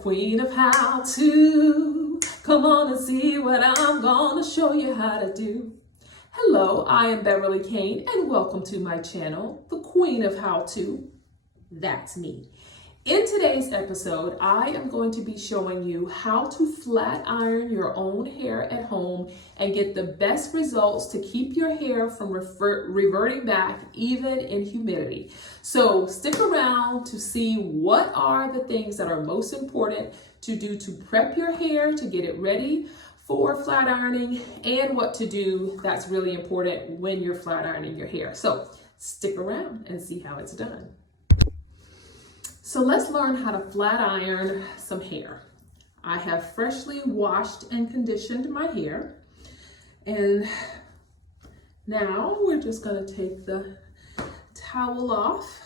queen of how to. Come on and see what I'm gonna show you how to do. Hello, I am Beverly Kane and welcome to my channel, the queen of how to. That's me. In today's episode, I am going to be showing you how to flat iron your own hair at home and get the best results to keep your hair from reverting back even in humidity. So stick around to see what are the things that are most important to do to prep your hair to get it ready for flat ironing and what to do that's really important when you're flat ironing your hair. So stick around and see how it's done. So let's learn how to flat iron some hair. I have freshly washed and conditioned my hair. And now we're just gonna take the towel off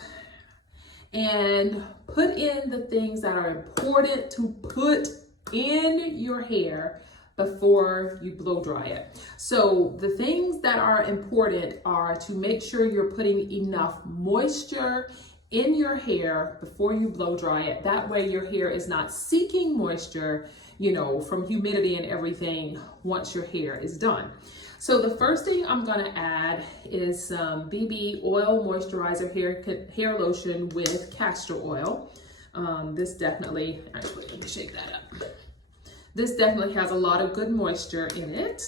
and put in the things that are important to put in your hair before you blow dry it. So the things that are important are to make sure you're putting enough moisture in your hair before you blow dry it. That way your hair is not seeking moisture, from humidity and everything once your hair is done. So the first thing I'm gonna add is some BB Oil Moisturizer hair lotion with castor oil. This definitely, actually let me shake that up. This definitely has a lot of good moisture in it.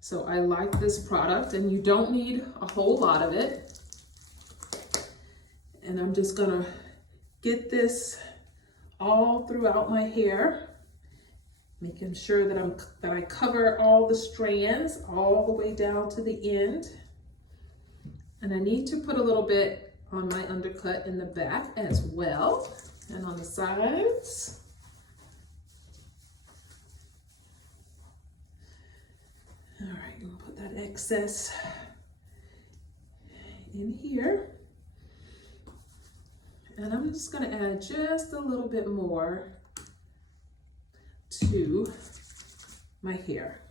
So I like this product and you don't need a whole lot of it. And I'm just gonna get this all throughout my hair, making sure that I cover all the strands all the way down to the end. And I need to put a little bit on my undercut in the back as well, and on the sides. All right, I'm gonna put that excess in here. And I'm just gonna add just a little bit more to my hair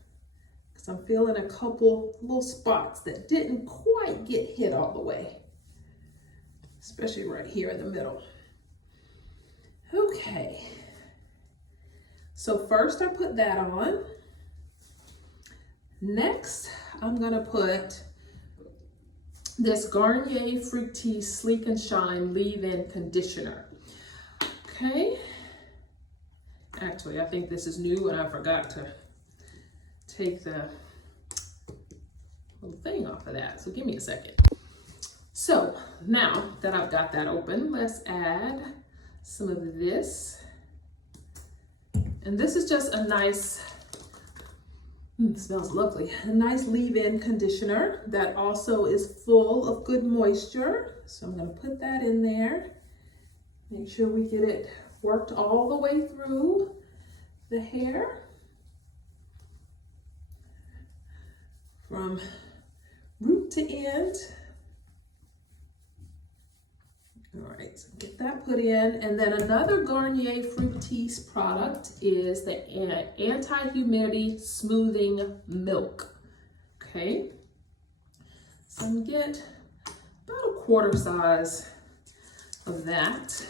because I'm feeling a couple little spots that didn't quite get hit all the way, especially right here in the middle. Okay, so first I put that on. Next, I'm gonna put this Garnier Fructis Sleek and Shine Leave-In Conditioner. Okay. Actually, I think this is new and I forgot to take the little thing off of that. So give me a second. So now that I've got that open, let's add some of this. And this is just a nice, it smells lovely. A nice leave-in conditioner that also is full of good moisture. So I'm gonna put that in there. Make sure we get it worked all the way through the hair. From root to end. All right, so get that put in. And then another Garnier Fructis product is the Anti-Humidity Smoothing Milk. Okay, so I'm gonna get about a quarter size of that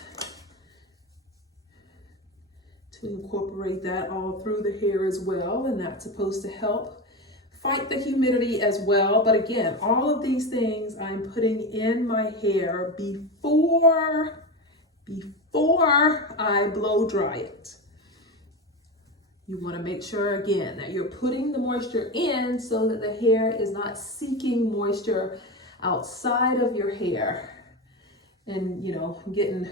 to incorporate that all through the hair as well. And that's supposed to help fight the humidity as well. But again, all of these things I'm putting in my hair before I blow dry it. You want to make sure again that you're putting the moisture in so that the hair is not seeking moisture outside of your hair and getting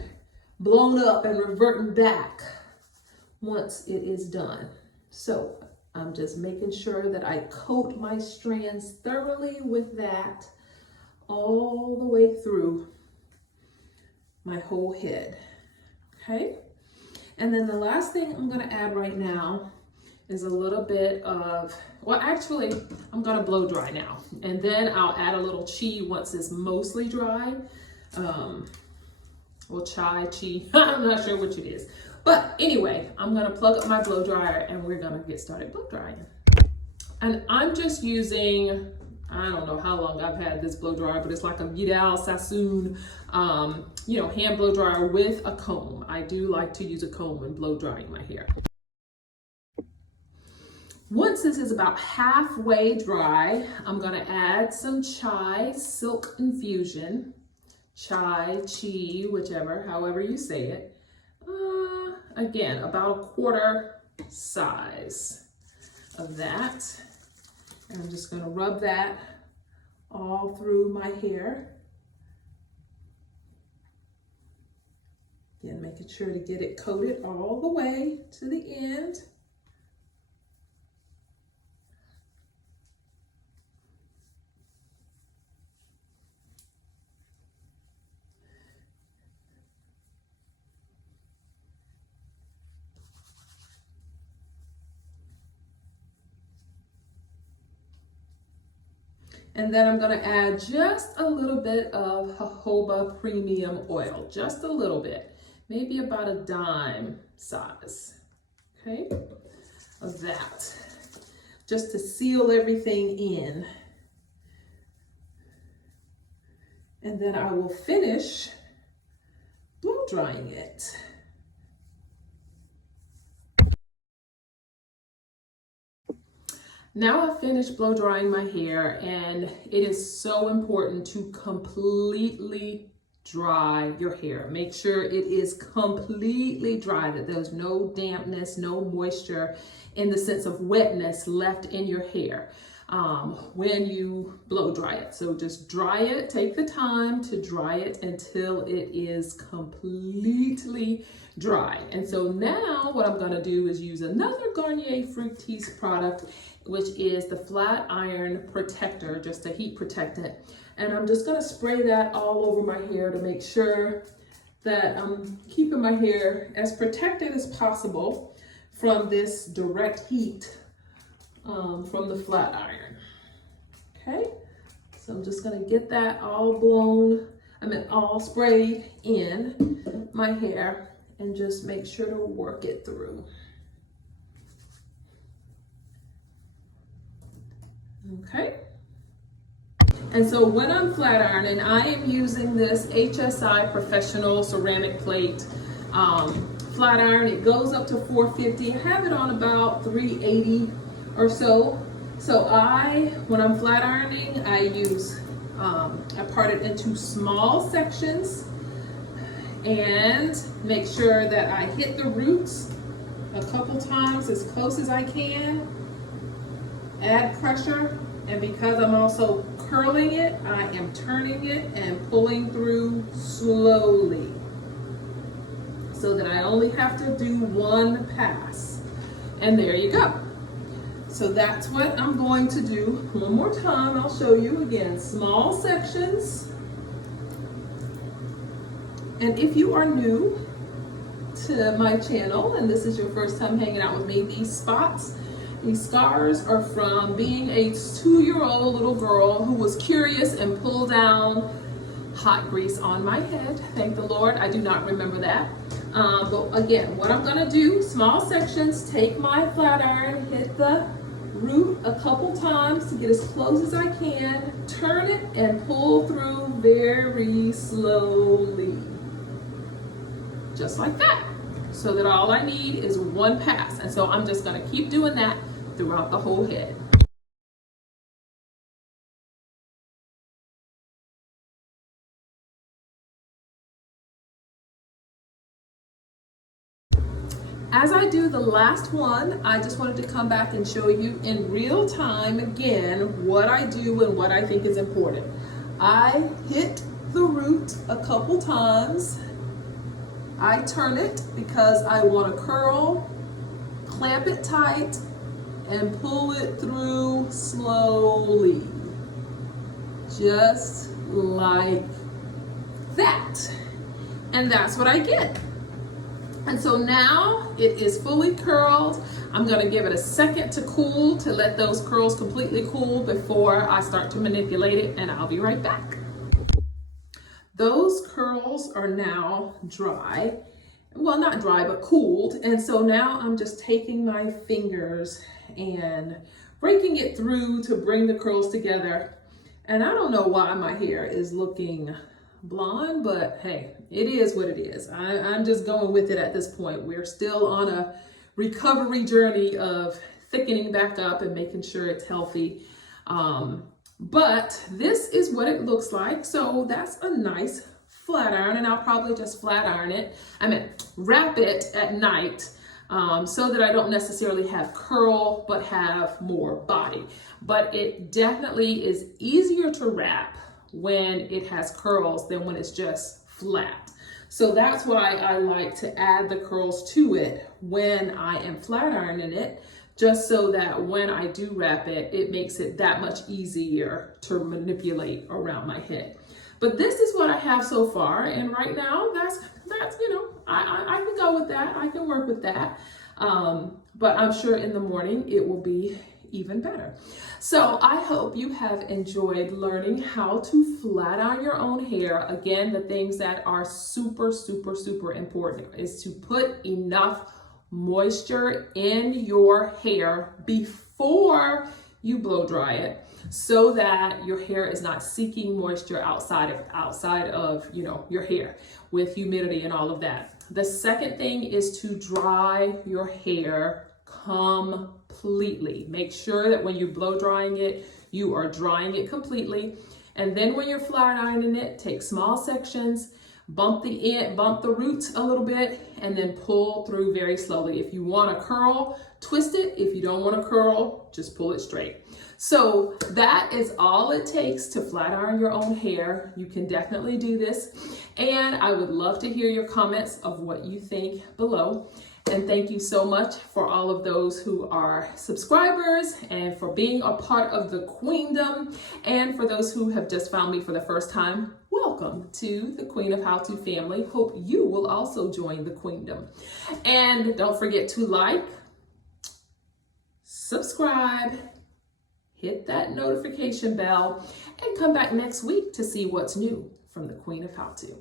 blown up and reverting back once it is done. So I'm just making sure that I coat my strands thoroughly with that all the way through my whole head, okay? And then the last thing I'm gonna add right now is a little bit of, well, actually, I'm gonna blow dry now. And then I'll add a little chi once it's mostly dry. Well, chi, I'm not sure which it is. But anyway, I'm gonna plug up my blow dryer and we're gonna get started blow drying. And I'm just using I don't know how long I've had this blow dryer, but it's like a Vidal Sassoon, hand blow dryer with a comb. I do like to use a comb when blow drying my hair. Once this is about halfway dry, I'm gonna add some chai Silk Infusion, chai, chi, whichever, however you say it. Again, about a quarter size of that. And I'm just gonna rub that all through my hair. Again, making sure to get it coated all the way to the end. And then I'm gonna add just a little bit of jojoba premium oil, just a little bit, maybe about a dime size, okay, of that, just to seal everything in. And then I will finish blow drying it. Now I've finished blow drying my hair, and it is so important to completely dry your hair. Make sure it is completely dry, that there's no dampness, no moisture in the sense of wetness left in your hair when you blow dry it. So just dry it, take the time to dry it until it is completely dry. And so now what I'm gonna do is use another Garnier Fructis product, which is the flat iron protector, just a heat protectant. And I'm just gonna spray that all over my hair to make sure that I'm keeping my hair as protected as possible from this direct heat from the flat iron. Okay, so I'm just gonna get that all all sprayed in my hair and just make sure to work it through. Okay. And so when I'm flat ironing, I am using this HSI Professional ceramic plate flat iron. It goes up to 450. I have it on about 380 or so. So when I'm flat ironing, I part it into small sections and make sure that I hit the roots a couple times as close as I can. Add pressure, and because I'm also curling it, I am turning it and pulling through slowly so that I only have to do one pass. And there you go. So that's what I'm going to do. One more time, I'll show you again. Small sections. And if you are new to my channel and this is your first time hanging out with me, these scars are from being a 2-year-old little girl who was curious and pulled down hot grease on my head. Thank the Lord, I do not remember that. But again, what I'm gonna do, small sections, take my flat iron, hit the root a couple times to get as close as I can, turn it and pull through very slowly. Just like that. So that all I need is one pass. And so I'm just gonna keep doing that throughout the whole head. As I do the last one, I just wanted to come back and show you in real time again what I do and what I think is important. I hit the root a couple times. I turn it because I want to curl, clamp it tight, and pull it through slowly. Just like that. And that's what I get. And so now it is fully curled. I'm gonna give it a second to cool, to let those curls completely cool before I start to manipulate it, and I'll be right back. Those curls are now dry. Well, not dry, but cooled. And so now I'm just taking my fingers and breaking it through to bring the curls together. And I don't know why my hair is looking blonde, but hey, it is what it is. I'm just going with it at this point. We're still on a recovery journey of thickening back up and making sure it's healthy. But this is what it looks like. So that's a nice flat iron, and I'll probably just flat iron it. Wrap it at night so that I don't necessarily have curl, but have more body. But it definitely is easier to wrap when it has curls than when it's just flat. So that's why I like to add the curls to it when I am flat ironing it, just so that when I do wrap it, it makes it that much easier to manipulate around my head. But this is what I have so far, and right now that's I can go with that. I can work with that. But I'm sure in the morning it will be even better. So I hope you have enjoyed learning how to flat iron your own hair. Again, the things that are super, super, super important is to put enough moisture in your hair before you blow dry it, so that your hair is not seeking moisture outside of your hair with humidity and all of that. The second thing is to dry your hair completely. Make sure that when you're blow drying it, you are drying it completely. And then when you're flat ironing it, take small sections, bump the roots a little bit, and then pull through very slowly. If you want to curl, twist it. If you don't want to curl, just pull it straight. So that is all it takes to flat iron your own hair. You can definitely do this. And I would love to hear your comments of what you think below. And thank you so much for all of those who are subscribers and for being a part of the queendom. And for those who have just found me for the first time, welcome to the Queen of How To family. Hope you will also join the queendom. And don't forget to like, subscribe, hit that notification bell, and come back next week to see what's new from the Queen of How To.